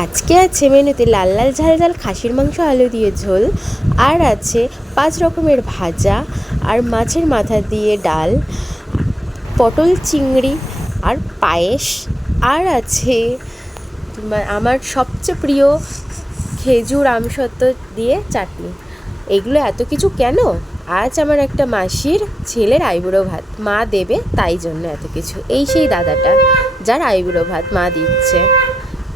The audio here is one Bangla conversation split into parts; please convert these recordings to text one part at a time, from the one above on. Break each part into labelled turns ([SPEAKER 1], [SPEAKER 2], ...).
[SPEAKER 1] আজকে আছে মেনুতে লাল লাল ঝাল ঝাল খাসির মাংস, আলু দিয়ে ঝোল, আর আছে পাঁচ রকমের ভাজা, আর মাছের মাথা দিয়ে ডাল, পটল চিংড়ি, আর পায়েস, আর আছে আমার সবচেয়ে প্রিয় খেজুর আমসত্ত্ব দিয়ে চাটনি। এগুলো এত কিছু কেন? আজ আমার একটা মাসির ছেলের আইবুড়ো ভাত, মা দেবে তাই জন্য এত কিছু। এই সেই দাদাটা, যার আইবুড়ো ভাত মা দিচ্ছে।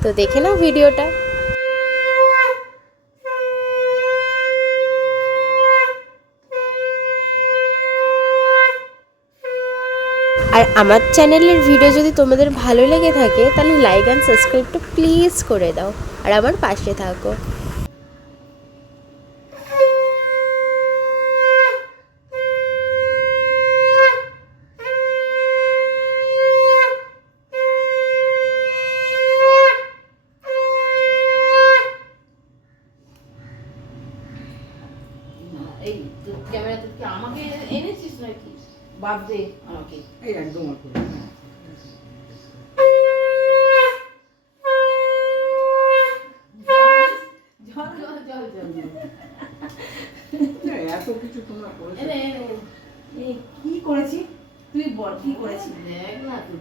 [SPEAKER 1] তো দেখে নাও ভিডিওটা। আর আমার চ্যানেলের ভিডিও যদি তোমাদের ভালো লেগে থাকে, তাহলে লাইক অ্যান্ড সাবস্ক্রাইবটা প্লিজ করে দাও। আর আমার পাশে থাকো।
[SPEAKER 2] এই ক্যামেরা তুই আমাকে এনেছিস নাকি? বাদ দে আমাকে
[SPEAKER 3] এই একদম অল্প এত কিছু তোমরা করেছ।
[SPEAKER 4] কি করেছি? তুই বল কি করেছি?
[SPEAKER 2] দেখ না তুই